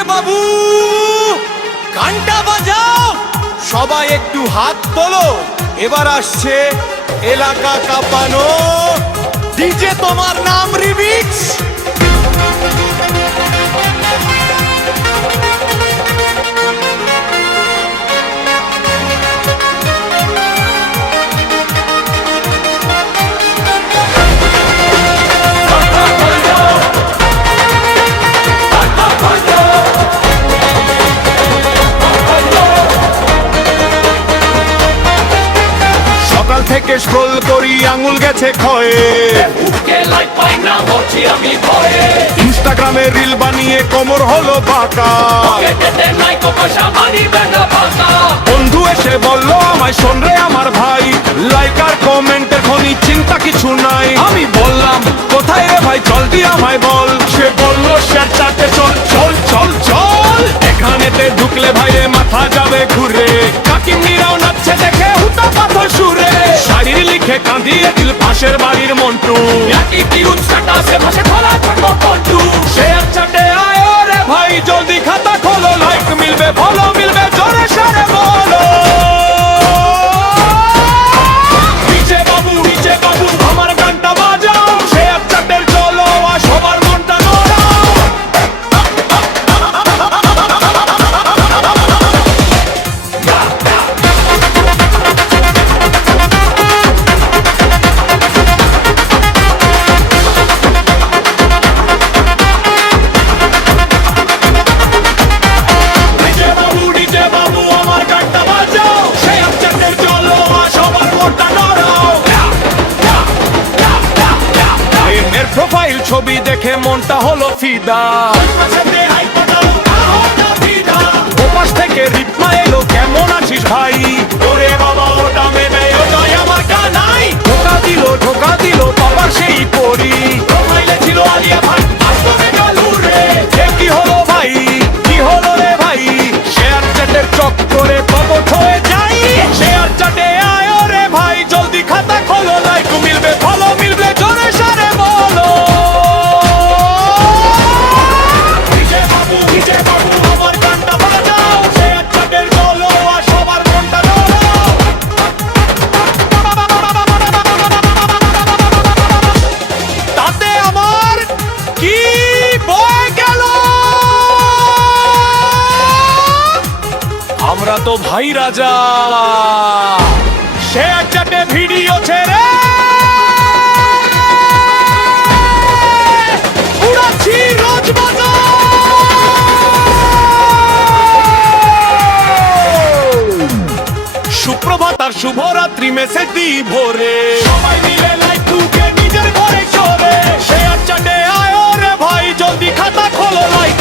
DJ বাবু গানটা বাজাও, সবাই একটু হাত তোলো। এবার আসছে এলাকা কাঁপানো ডিজে তোমার নাম রিমিক্স। সকাল থেকে স্ক্রোল করি আঙুল গেছে ক্ষয়ে, ইনস্টাগ্রামে রিল বানিয়ে কোমর হলো বাঁকা। বন্ধু এসে বললো আমায় শোন রে আমার ভাই, লাইক আর কমেন্টের খনি চিন্তা কিছু নাই। আমি বললাম কোথায় রে ভাই জলদি আমায় বল। সে বললো শেয়ার চাটে চল চল চল চল। এখানেতে ঢুকলে ভাইরে মাথা যাবে ঘুরে, কাকিমনিরাও নাচছে দেখে হুটা পাথর সুরে। শাড়ির লিখে কাঁদিয়ে দিল পাশের বাড়ির মন্টু, শেয়ার চাটে আয় রে ভাই জলদি খাতা খোলো, লাইক মিলবে ফলো মিলবে জোরে সারে বলো। ডিজে বাবু আমার গানটা বাজাও, শেয়ার চাটের চলো আর সবার মনটা নড়াও। ডিজে বাবু আমার গানটা বাজাও, শেয়ার চাটের চলো আর সবার মনটা নড়াও। এর প্রোফাইল ছবি দেখে মনটা হলো ফিদা, ওপাশ থেকে রিপ্লাই এলো কেমন আছিস ভাই। ওরে বাবা ওটা মেনে ওটাই আমার কানাই। ধোকা দিল বাবার সেই পরি, প্রোফাইলে ছিল আলিয়া ভাই আসলে গালুরে। কি হলো ভাই কি হলো রে ভাই, শেয়ার চ্যাটের চক্করে কবট হয়ে যাই। শেয়ার চ্যাটে আয় রে ভাই জলদি খাতা খোলো, লাইক মিলবে ফলো মিলবে জোরে সারে বলো। ডিজে বাবু আমার গানটা বাজাও, শেয়ার চ্যাটের চলো আর সবার মনটা নড়াও। তাতে আমার কি বয়ে গেল, আমরা তো ভাই রাজা। শেয়ার চ্যাটে ভিডিও ছেড়ে উড়াচ্ছি রোজ বাজার। সুপ্রভাত আর শুভরাত্রি মেসেজ দিই ভোরে, সবাই মিলে লাইক ঢুকে নিজের ঘরে চলে। শেয়ার চ্যাটে আয় রে ভাই জলদি খাতা খোলো, লাইক